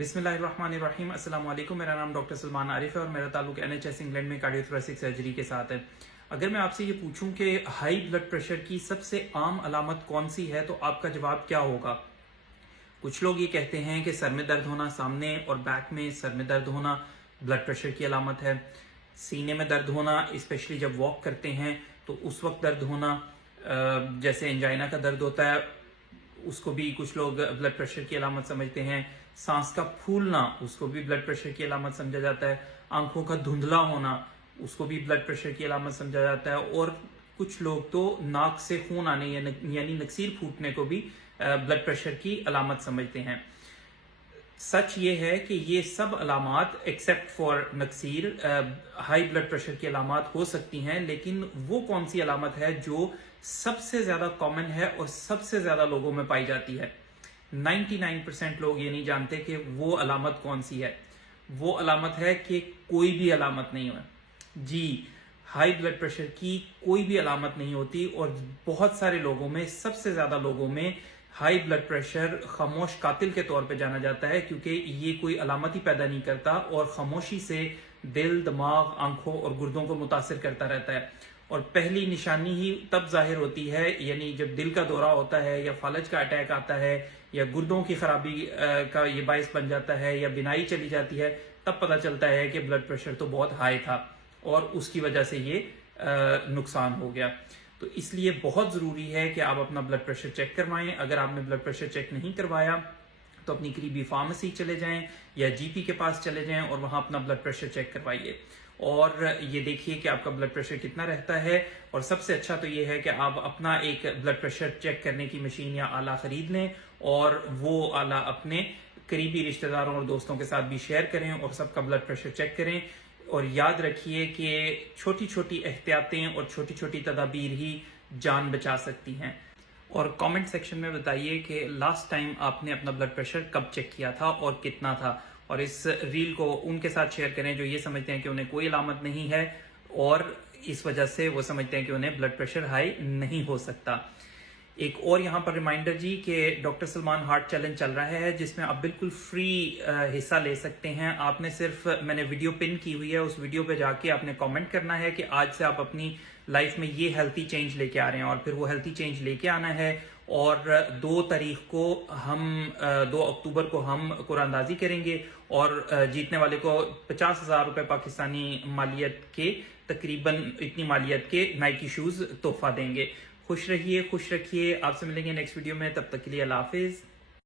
बिस्मिल्लाहिर्रहमानिर्रहीम। अस्सलाम वालेकुम। मेरा नाम डॉक्टर सलमान आरिफ है और मेरा ताल्लुक NHS इंग्लैंड में कार्डियोथोरेसिक सर्जरी के साथ है। अगर मैं आपसे ये पूछूं कि हाई ब्लड प्रेशर की सबसे आम अलामत कौन सी है तो आपका जवाब क्या होगा? कुछ लोग ये कहते हैं कि सर में दर्द होना, सामने और बैक में सर में दर्द होना ब्लड प्रेशर की अलामत है। सीने में दर्द होना, स्पेशली जब वॉक करते हैं तो उस वक्त दर्द होना, जैसे एंजाइना का दर्द होता है, उसको भी कुछ लोग ब्लड प्रेशर की अलामत समझते हैं। सांस का फूलना, उसको भी ब्लड प्रेशर की अलामत समझा जाता है। आंखों का धुंधला होना, उसको भी ब्लड प्रेशर की अलामत समझा जाता है। और कुछ लोग तो नाक से खून आने यानी नक्सीर फूटने को भी ब्लड प्रेशर की अलामत समझते हैं। सच ये है कि ये सब अलामात एक्सेप्ट फॉर नक्सीर हाई ब्लड प्रेशर की अलामत हो सकती हैं, लेकिन वो कौन सी अलामत है जो सबसे ज्यादा कॉमन है और सबसे ज्यादा लोगों में पाई जाती है? 99% लोग ये नहीं जानते कि वो अलामत कौन सी है। वो अलामत है कि कोई भी अलामत नहीं है। जी, हाई ब्लड प्रेशर की कोई भी अलामत नहीं होती और बहुत सारे लोगों में, सबसे ज्यादा लोगों में हाई ब्लड प्रेशर खामोश कातिल के तौर पे जाना जाता है, क्योंकि ये कोई अलामत ही पैदा नहीं करता और खामोशी से दिल, दिमाग, आंखों और गुर्दों को मुतासिर करता रहता है। और पहली निशानी ही तब जाहिर होती है, यानी जब दिल का दौरा होता है या फालज का अटैक आता है या गुर्दों की खराबी का ये बायस बन जाता है या बिनाई चली जाती है, तब पता चलता है कि ब्लड प्रेशर तो बहुत हाई था और उसकी वजह से ये नुकसान हो गया। तो इसलिए बहुत ज़रूरी है कि आप अपना ब्लड प्रेशर चेक करवाएं। अगर आपने ब्लड प्रेशर चेक नहीं करवाया तो अपनी करीबी फार्मेसी चले जाएं या GP के पास चले जाएं और वहां अपना ब्लड प्रेशर चेक करवाइए और ये देखिए कि आपका ब्लड प्रेशर कितना रहता है। और सबसे अच्छा तो ये है कि आप अपना एक ब्लड प्रेशर चेक करने की मशीन या आला खरीद लें और वो आला अपने करीबी रिश्तेदारों और दोस्तों के साथ भी शेयर करें और सबका ब्लड प्रेशर चेक करें। और याद रखिए कि छोटी छोटी एहतियातें और छोटी छोटी तदाबीर ही जान बचा सकती हैं। और कमेंट सेक्शन में बताइए कि लास्ट टाइम आपने अपना ब्लड प्रेशर कब चेक किया था और कितना था। और इस रील को उनके साथ शेयर करें जो ये समझते हैं कि उन्हें कोई अलामत नहीं है और इस वजह से वो समझते हैं कि उन्हें ब्लड प्रेशर हाई नहीं हो सकता। एक और यहाँ पर रिमाइंडर जी कि डॉक्टर सलमान हार्ट चैलेंज चल रहा है, जिसमें आप बिल्कुल फ्री हिस्सा ले सकते हैं। आपने सिर्फ, मैंने वीडियो पिन की हुई है, उस वीडियो पे जाके आपने कमेंट करना है कि आज से आप अपनी लाइफ में ये हेल्थी चेंज लेके आ रहे हैं और फिर वो हेल्थी चेंज लेके आना है। और 2 तारीख को हम 2 अक्टूबर को हम कुरानंदाजी करेंगे और जीतने वाले को 50,000 रुपए पाकिस्तानी मालियत के, तकरीबन इतनी मालियत के नाइकी शूज तोहफा देंगे। खुश रहिए, खुश रखिए। आपसे मिलेंगे नेक्स्ट वीडियो में, तब तक के लिए अल्लाह हाफिज।